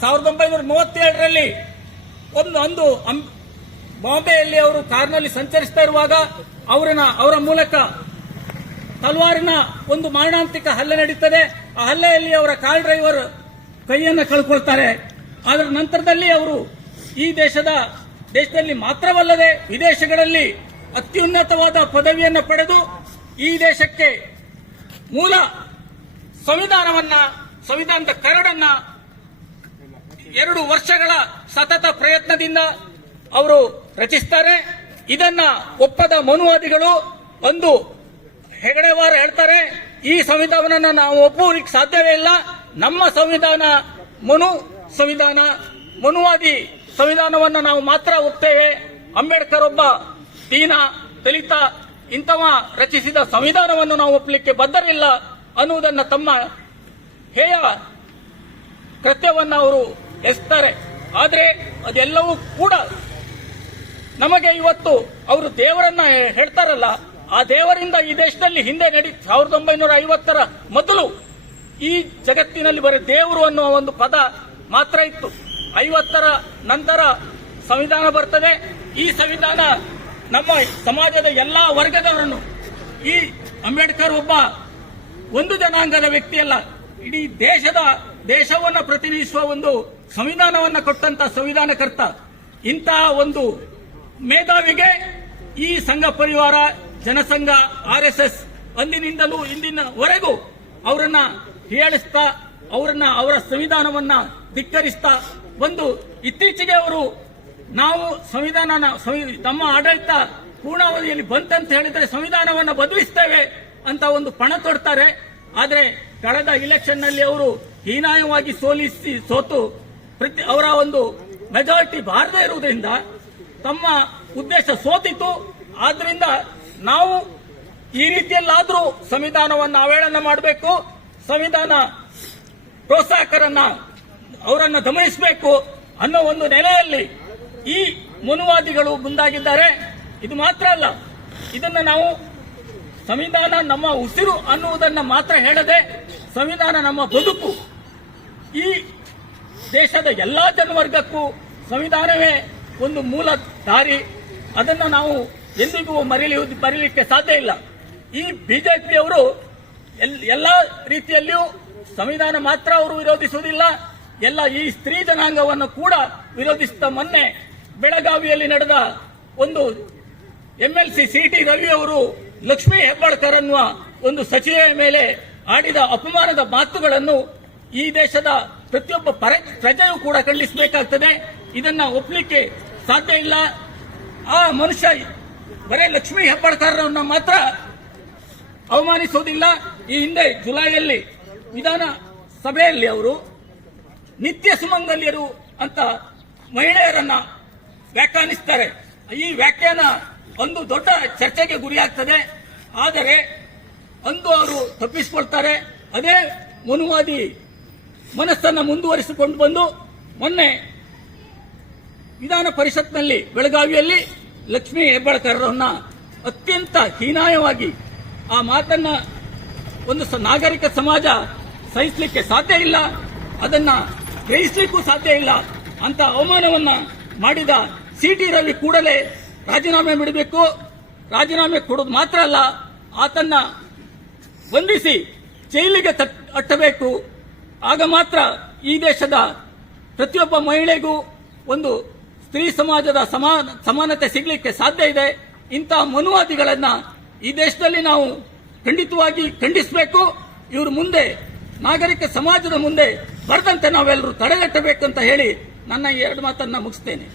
ಸಾವಿರದ ಒಂಬೈನೂರ ಮೂವತ್ತೇಳರಲ್ಲಿ ಒಂದು ಅಂದು ಬಾಂಬೆಯಲ್ಲಿ ಅವರು ಕಾರ್ನಲ್ಲಿ ಸಂಚರಿಸ್ತಾ ಇರುವಾಗ ಅವರನ್ನ ಅವರ ಮೂಲಕ ತಲ್ವಾರಿನ ಒಂದು ಮಾರಣಾಂತಿಕ ಹಲ್ಲೆ ನಡೀತದೆ. ಆ ಹಲ್ಲೆಯಲ್ಲಿ ಅವರ ಕಾರ್ ಡ್ರೈವರ್ ಕೈಯನ್ನು ಕಳ್ಕೊಳ್ತಾರೆ. ಅದರ ನಂತರದಲ್ಲಿ ಅವರು ಈ ದೇಶದ, ದೇಶದಲ್ಲಿ ಮಾತ್ರವಲ್ಲದೆ ವಿದೇಶಗಳಲ್ಲಿ ಅತ್ಯುನ್ನತವಾದ ಪದವಿಯನ್ನು ಪಡೆದು ಈ ದೇಶಕ್ಕೆ ಮೂಲ ಸಂವಿಧಾನವನ್ನ, ಸಂವಿಧಾನದ ಕರಡನ್ನ ಎರಡು ವರ್ಷಗಳ ಸತತ ಪ್ರಯತ್ನದಿಂದ ಅವರು ರಚಿಸ್ತಾರೆ. ಇದನ್ನ ಒಪ್ಪದ ಮನುವಾದಿಗಳು ಒಂದು ಹೆಗಡೆವಾರ ಹೇಳ್ತಾರೆ, ಈ ಸಂವಿಧಾನವನ್ನು ನಾವು ಒಪ್ಪುವುದಕ್ಕೆ ಸಾಧ್ಯವೇ ಇಲ್ಲ. ನಮ್ಮ ಸಂವಿಧಾನ ಮನು ಸಂವಿಧಾನ, ಮನುವಾದಿ ಸಂವಿಧಾನವನ್ನು ನಾವು ಮಾತ್ರ ಒಪ್ತೇವೆ ಅಂಬೇಡ್ಕರ್ ಒಬ್ಬ ದೀನ ದಲಿತ, ಇಂಥವ ರಚಿಸಿದ ಸಂವಿಧಾನವನ್ನು ನಾವು ಒಪ್ಪಲಿಕ್ಕೆ ಬದ್ಧರಿಲ್ಲ ಅನ್ನುವುದನ್ನು ತಮ್ಮ ಹೇಯ ಕೃತ್ಯವನ್ನು ಅವರು ಎಸ್ತಾರೆ. ಆದರೆ ಅದೆಲ್ಲವೂ ಕೂಡ ನಮಗೆ ಇವತ್ತು ಅವರು ದೇವರನ್ನ ಹೇಳ್ತಾರಲ್ಲ, ಆ ದೇವರಿಂದ ಈ ದೇಶದಲ್ಲಿ ಹಿಂದೆ ನಡಿ, ಸಾವಿರದ ಒಂಬೈನೂರ ಐವತ್ತರ ಮೊದಲು ಈ ಜಗತ್ತಿನಲ್ಲಿ ಬರೀ ದೇವರು ಅನ್ನುವ ಒಂದು ಪದ ಮಾತ್ರ ಇತ್ತು. ಐವತ್ತರ ನಂತರ ಸಂವಿಧಾನ ಬರ್ತದೆ. ಈ ಸಂವಿಧಾನ ನಮ್ಮ ಸಮಾಜದ ಎಲ್ಲಾ ವರ್ಗದವರನ್ನು, ಈ ಅಂಬೇಡ್ಕರ್ ಒಬ್ಬ ಒಂದು ಜನಾಂಗದ ವ್ಯಕ್ತಿಯಲ್ಲ, ಇಡೀ ದೇಶದ ದೇಶವನ್ನ ಪ್ರತಿನಿಧಿಸುವ ಒಂದು ಸಂವಿಧಾನವನ್ನು ಕೊಟ್ಟಂತ ಸಂವಿಧಾನಕರ್ತ, ಇಂತಹ ಒಂದು ಮೇಧಾವಿಗೆ ಈ ಸಂಘ ಪರಿವಾರ, ಜನಸಂಘ, ಆರ್ ಎಸ್ ಅಂದಿನಿಂದಲೂ ಇಂದಿನವರೆಗೂ ಅವರನ್ನ ಹೀಯಾಳಿಸ್ತಾ, ಅವರನ್ನ ಅವರ ಸಂವಿಧಾನವನ್ನ ಧಿಕ್ಕರಿಸ್ತಾ ಒಂದು ಇತ್ತೀಚೆಗೆ ಅವರು ನಾವು ಸಂವಿಧಾನನ ಸಂವಿ- ನಮ್ಮ ಆಡಳಿತ ಪೂರ್ಣಾವಧಿಯಲ್ಲಿ ಬಂತಂತ ಹೇಳಿದ್ರೆ ಸಂವಿಧಾನವನ್ನ ಬದಲಿಸ್ತೇವೆ ಅಂತ ಒಂದು ಪಣ ತೊಡ್ತಾರೆ. ಆದರೆ ಕಳೆದ ಇಲೆಕ್ಷನ್ನಲ್ಲಿ ಅವರು ಹೀನಾಯವಾಗಿ ಸೋಲಿಸಿ ಸೋತು ಪ್ರತಿ ಅವರ ಒಂದು ಮೆಜಾರಿಟಿ ಬಾರದೇ ಇರುವುದರಿಂದ ತಮ್ಮ ಉದ್ದೇಶ ಸೋತಿತ್ತು. ಆದ್ರಿಂದ ನಾವು ಈ ರೀತಿಯಲ್ಲಾದರೂ ಸಂವಿಧಾನವನ್ನು ಅವೇಳನ ಮಾಡಬೇಕು. ಸಂವಿಧಾನ ಪ್ರೋತ್ಸಾಹಕರನ್ನ ಅವರನ್ನು ಗಮನಿಸಬೇಕು ಅನ್ನೋ ಒಂದು ನೆಲೆಯಲ್ಲಿ ಈ ಮನುವಾದಿಗಳು ಮುಂದಾಗಿದ್ದಾರೆ. ಇದು ಮಾತ್ರ ಅಲ್ಲ, ಇದನ್ನು ನಾವು ಸಂವಿಧಾನ ನಮ್ಮ ಉಸಿರು ಅನ್ನುವುದನ್ನು ಮಾತ್ರ ಹೇಳದೆ ಸಂವಿಧಾನ ನಮ್ಮ ಬದುಕು. ಈ ದೇಶದ ಎಲ್ಲ ಜನವರ್ಗಕ್ಕೂ ಸಂವಿಧಾನವೇ ಒಂದು ಮೂಲ ದಾರಿ. ಅದನ್ನು ನಾವು ಎಂದಿಗೂ ಮರೆಯುವುದು ಮರೆಯಲಿಕ್ಕೆ ಸಾಧ್ಯ ಇಲ್ಲ. ಈ ಬಿಜೆಪಿಯವರು ಎಲ್ಲ ರೀತಿಯಲ್ಲಿಯೂ ಸಂವಿಧಾನ ಮಾತ್ರ ಅವರು ವಿರೋಧಿಸುವುದಿಲ್ಲ. ಎಲ್ಲ ಈ ಸ್ತ್ರೀ ಜನಾಂಗವನ್ನು ಕೂಡ ವಿರೋಧಿಸಿದ ಮೊನ್ನೆ ಬೆಳಗಾವಿಯಲ್ಲಿ ನಡೆದ ಒಂದು ಎಂಎಲ್ಸಿ ಸಿಟಿ ರವಿ ಅವರು ಲಕ್ಷ್ಮೀ ಹೆಬ್ಬಾಳ್ಕರ್ ಅನ್ನುವ ಒಂದು ಸಚಿವೆಯ ಮೇಲೆ ಆಡಿದ ಅಪಮಾನದ ಮಾತುಗಳನ್ನು ಈ ದೇಶದ ಪ್ರತಿಯೊಬ್ಬ ಪರ- ಪ್ರಜೆಯೂ ಕೂಡ ಖಂಡಿಸಬೇಕಾಗ್ತದೆ. ಇದನ್ನ ಒಪ್ಪಲಿಕ್ಕೆ ಸಾಧ್ಯ ಇಲ್ಲ. ಆ ಮನುಷ್ಯ ಬರೇ ಲಕ್ಷ್ಮೀ ಹೆಬ್ಬಾಳ್ಕರ್ರನ್ನ ಮಾತ್ರ ಅವಮಾನಿಸೋದಿಲ್ಲ. ಈ ಹಿಂದೆ ಜುಲೈಯಲ್ಲಿ ವಿಧಾನ ಸಭೆಯಲ್ಲಿ ಅವರು ನಿತ್ಯ ಸುಮಂಗಲ್ಯರು ಅಂತ ಮಹಿಳೆಯರನ್ನ ವ್ಯಾಖ್ಯಾನಿಸ್ತಾರೆ. ಈ ವ್ಯಾಖ್ಯಾನ ಒಂದು ದೊಡ್ಡ ಚರ್ಚೆಗೆ ಗುರಿಯಾಗ್ತದೆ. ಆದರೆ ಅಂದು ಅವರು ತಪ್ಪಿಸಿಕೊಳ್ತಾರೆ. ಅದೇ ಮನುವಾದಿ ಮನಸ್ಸನ್ನು ಮುಂದುವರಿಸಿಕೊಂಡು ಬಂದು ಮೊನ್ನೆ ವಿಧಾನ ಪರಿಷತ್ನಲ್ಲಿ ಬೆಳಗಾವಿಯಲ್ಲಿ ಲಕ್ಷ್ಮೀ ಹೆಬ್ಬಾಳ್ಕರ್ರನ್ನ ಅತ್ಯಂತ ಹೀನಾಯವಾಗಿ ಆ ಮಾತನ್ನ ಒಂದು ನಾಗರಿಕ ಸಮಾಜ ಸಹಿಸಲಿಕ್ಕೆ ಸಾಧ್ಯ ಇಲ್ಲ, ಅದನ್ನ ಗ್ರಹಿಸಲಿಕ್ಕೂ ಸಾಧ್ಯ ಇಲ್ಲ ಅಂತ ಅವಮಾನವನ್ನ ಮಾಡಿದ ಸಿ ಟಿ ರವಿ ಕೂಡಲೇ ರಾಜೀನಾಮೆ ಬಿಡಬೇಕು. ರಾಜೀನಾಮೆ ಕೊಡೋದು ಮಾತ್ರ ಅಲ್ಲ, ಆತನ್ನ ಬಂಧಿಸಿ ಜೈಲಿಗೆ ಅಟ್ಟಬೇಕು. ಆಗ ಮಾತ್ರ ಈ ದೇಶದ ಪ್ರತಿಯೊಬ್ಬ ಮಹಿಳೆಗೂ ಒಂದು ಸ್ತ್ರೀ ಸಮಾಜದ ಸಮಾನ, ಸಮಾನತೆ ಸಿಗಲಿಕ್ಕೆ ಸಾಧ್ಯ ಇದೆ. ಇಂತಹ ಮನುವಾದಿಗಳನ್ನ ಈ ದೇಶದಲ್ಲಿ ನಾವು ಖಂಡಿತವಾಗಿ ಖಂಡಿಸಬೇಕು. ಇವರು ಮುಂದೆ, ನಾಗರಿಕ ಸಮಾಜದ ಮುಂದೆ ಬರದಂತೆ ನಾವೆಲ್ಲರೂ ತಡೆಗಟ್ಟಬೇಕಂತ ಹೇಳಿ ನನ್ನ ಎರಡು ಮಾತನ್ನ ಮುಗಿಸ್ತೇನೆ.